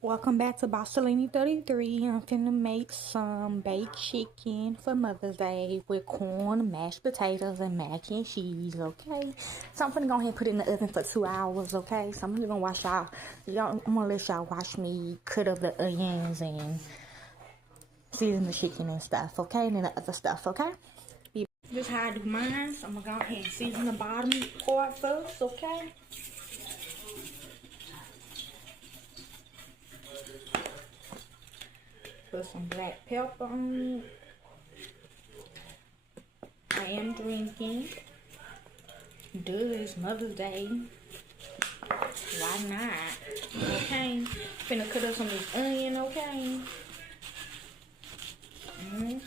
Welcome back to Bossalini 33. I'm finna make some baked chicken for Mother's Day with corn, mashed potatoes, and mac and cheese, okay? So I'm finna go ahead and put it in the oven for 2 hours, okay? So I'm gonna watch I'm gonna let y'all watch me cut up the onions and season the chicken and stuff, okay? And then the other stuff, okay? This is how I do mine. So I'm gonna go ahead and season the bottom part first, okay? Put some black pepper on it. I am drinking. Duh, it's Mother's Day. Why not? Okay. Finna cut up some of this onion, okay? I'm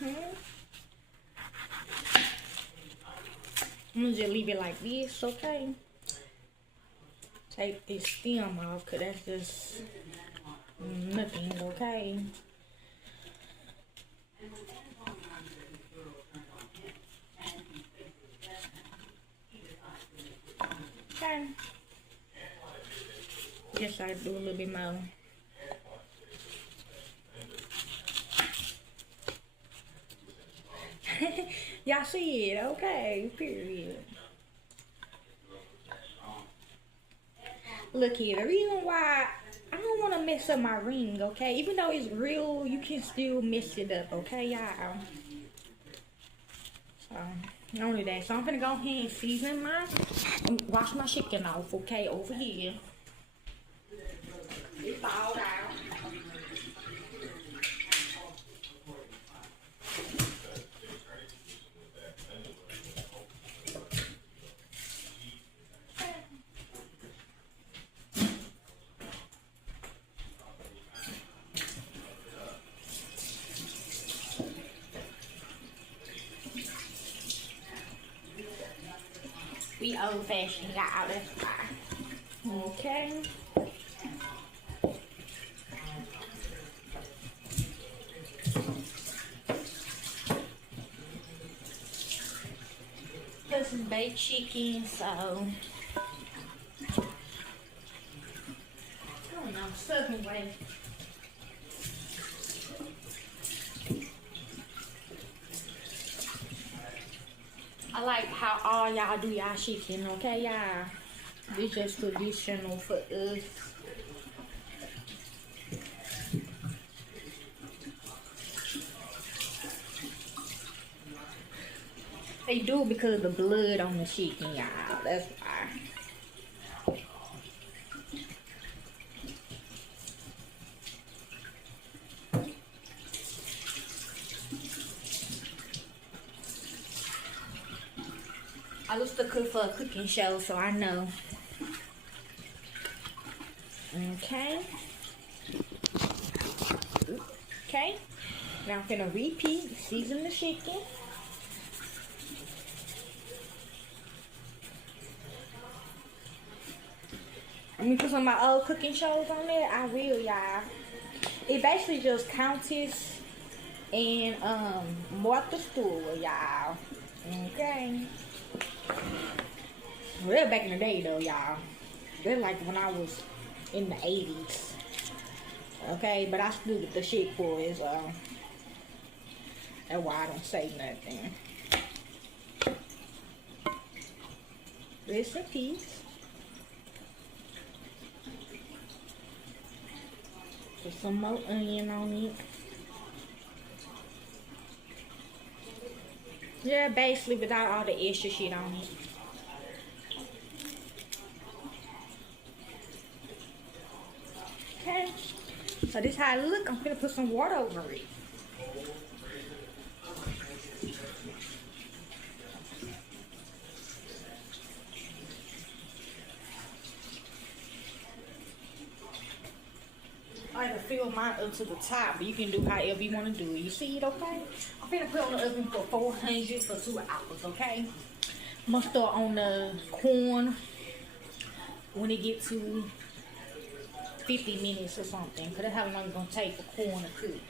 gonna just leave it like this, okay? Take this stem off, cause that's just nothing, okay? Okay. Guess I do a little bit more. Y'all see it, okay? Period. Look here, the reason why I don't want to mess up my ring, okay? Even though it's real, you can still mess it up, okay, y'all? So, don't do that. So, I'm gonna go ahead and season mine and wash my chicken off, okay? Over here. It's all out. We old fashioned, y'all. That's why. Okay. This is baked chicken, so I don't know, Southern way. I like how all y'all do y'all chicken, okay, y'all? This just traditional for us. They do because of the blood on the chicken, y'all. That's why. I used to cook for a cooking show, so I know. Okay. Okay. Now I'm gonna repeat, season the chicken. Let me put some of my old cooking shows on there. I will, y'all. It basically just Countess and Martha Stewart, y'all. Okay. Well, back in the day, though, y'all. They're like when I was in the 80s. Okay, but I still get the shit for it, so that's why I don't say nothing. Rest in peace. Put some more onion on it. Yeah, basically without all the extra shit on it. Okay, so this how it look. I'm gonna put some water over it. I had to fill mine up to the top, but you can do however you want to do it. You see it, okay? I'm gonna put it on the oven for 400 for 2 hours, okay? I'm gonna start on the corn when it gets to 50 minutes or something, because that's how long it's gonna take for corn to cook.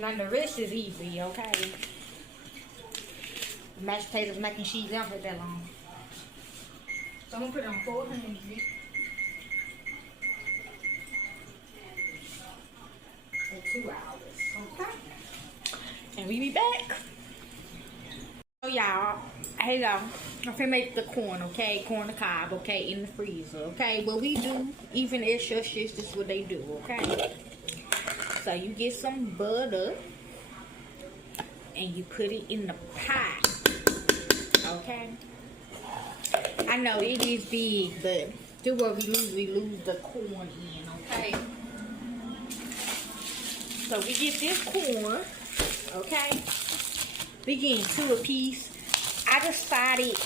Now the rest is easy, okay? Mashed potatoes, mac and cheese, they don't take that long. So I'm gonna put it on 400 for 2 hours. Okay. And we be back. So y'all, hello. I'm finna make the corn, okay? Corn on the cob, okay? In the freezer, okay? What we do, even extra shits, this is what they do, okay? So you get some butter and you put it in the pot, okay? I know it is big, but do what we lose the corn in, okay? So we get this corn, okay? We getting 2 a piece. I decided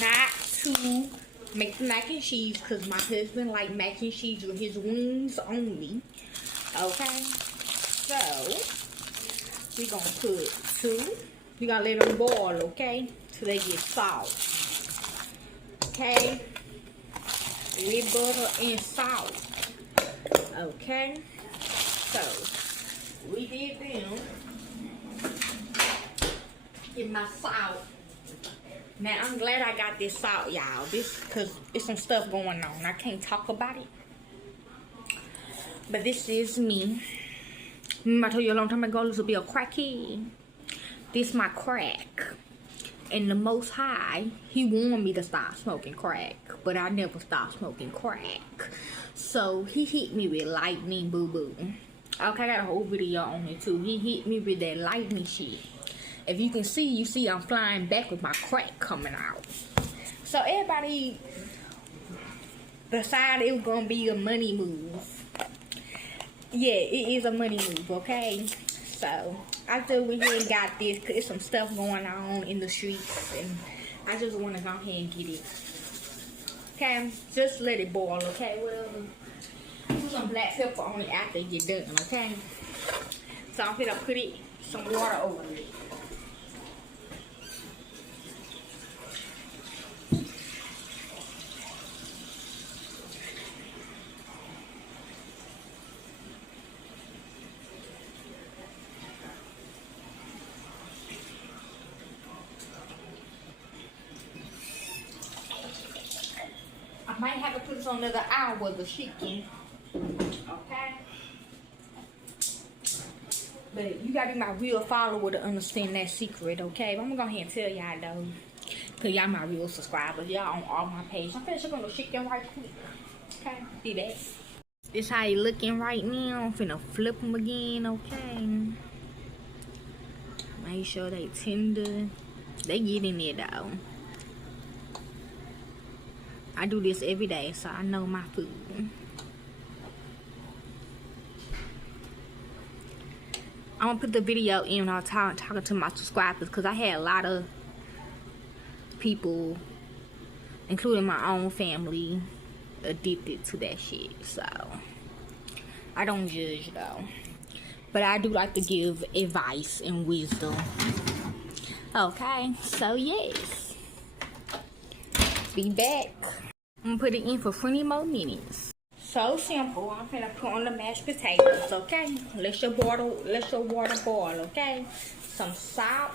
not to make the mac and cheese because my husband like mac and cheese with his wings only. Okay, so we gonna put 2. We gonna let them boil, okay, till they get soft. Okay, with butter and salt. Okay, so we did them. Get my salt. Now I'm glad I got this salt, y'all. This because it's some stuff going on. I can't talk about it. But this is me. Remember I told you a long time ago this would be a crackhead. This my crack. And the Most High, he wanted me to stop smoking crack. But I never stopped smoking crack. So he hit me with lightning boo-boo. Okay, I got a whole video on it too. He hit me with that lightning shit. If you can see, you see I'm flying back with my crack coming out. So everybody decided it was going to be a money move. Yeah, it is a money move, okay? So I just went ahead and got this because there's some stuff going on in the streets. And I just want to go ahead and get it. Okay, just let it boil, okay? Well, put some black pepper on it after you get done, okay? So I'm going to put some water over it. I might have to put this on another hour, the chicken. Okay? But you gotta be my real follower to understand that secret, okay? But I'm gonna go ahead and tell y'all though. Cause y'all my real subscribers. Y'all on all my pages. I'm finna gonna chicken right quick. Okay? Be back. This how you looking right now. I'm finna flip them again, okay? Make sure they tender. They get in there though. I do this every day, so I know my food. I'm gonna put the video in when I was talking to my subscribers because I had a lot of people, including my own family, addicted to that shit. So I don't judge though, but I do like to give advice and wisdom. Okay, so yes, be back. I'm gonna put it in for 20 more minutes. So simple. I'm gonna put on the mashed potatoes, okay? Let your water boil, okay? Some salt,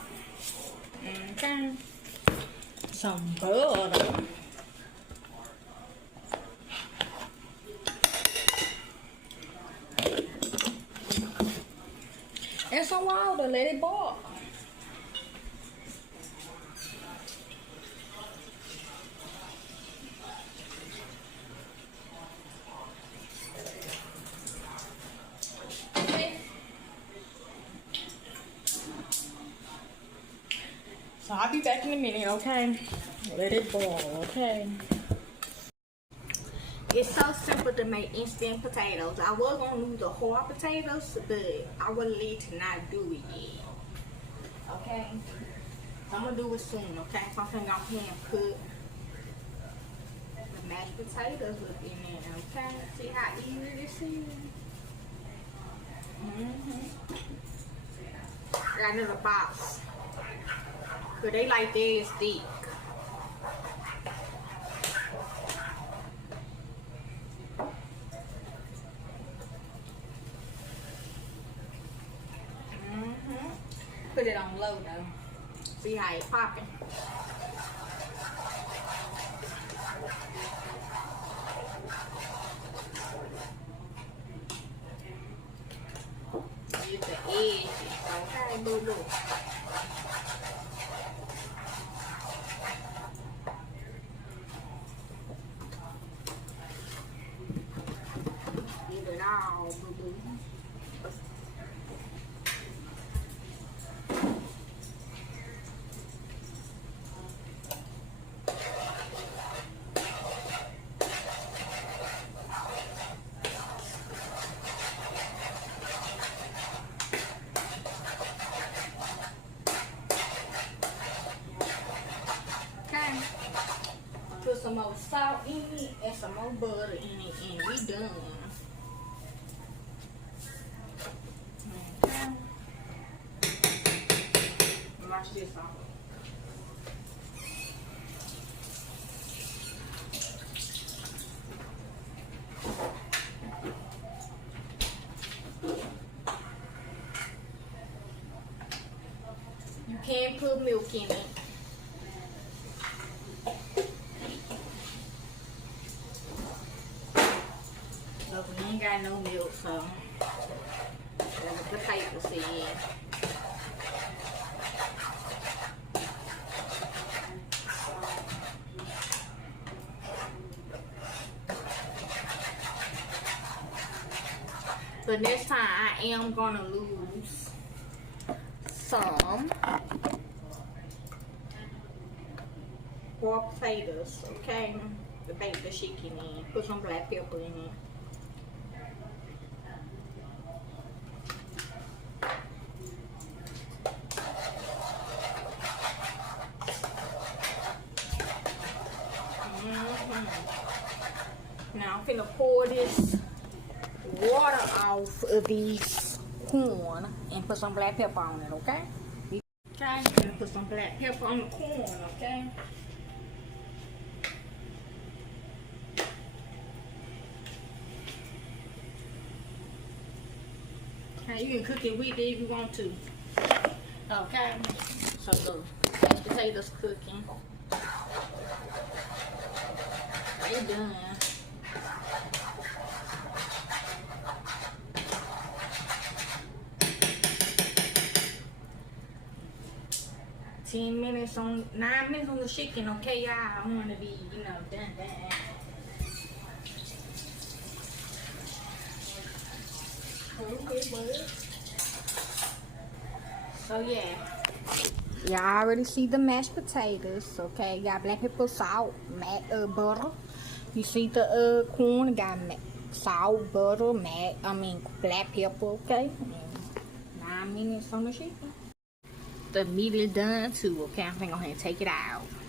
okay? Some butter. And some water, let it boil. So I'll be back in a minute, okay? Let it boil, okay? It's so simple to make instant potatoes. I was gonna do the hard potatoes, but I was late to not do it yet. Okay? So I'm gonna do it soon, okay? So I'm gonna go ahead and put the mashed potatoes up in there, okay? See how easy this is? Got another box. But they like theirs thick. Put it on low though. See how it's popping. Get the edges, okay, boo boo. Get it all, boo boo. Okay. Put some more salt in it and some more butter in it, and we done. Okay. Watch this off. You can't put milk in it. But we ain't got no milk, so that's what the paper said. But next time I am gonna lose some raw potatoes, okay? To bake the chicken in. Put some black pepper in it. Now I'm finna pour this water off of these corn and put some black pepper on it, okay? Okay, I'm gonna put some black pepper on the corn, okay? Okay, you can cook it with it if you want to. Okay, so the mashed potatoes cooking. They done. Nine minutes on the chicken, okay, y'all. I want to be, done. Okay, bud. So yeah, y'all already see the mashed potatoes, okay? Got black pepper, salt, butter. You see the corn, got salt, butter, black pepper, okay? And 9 minutes on the chicken. The meat is done too, okay? I'm gonna go ahead and take it out.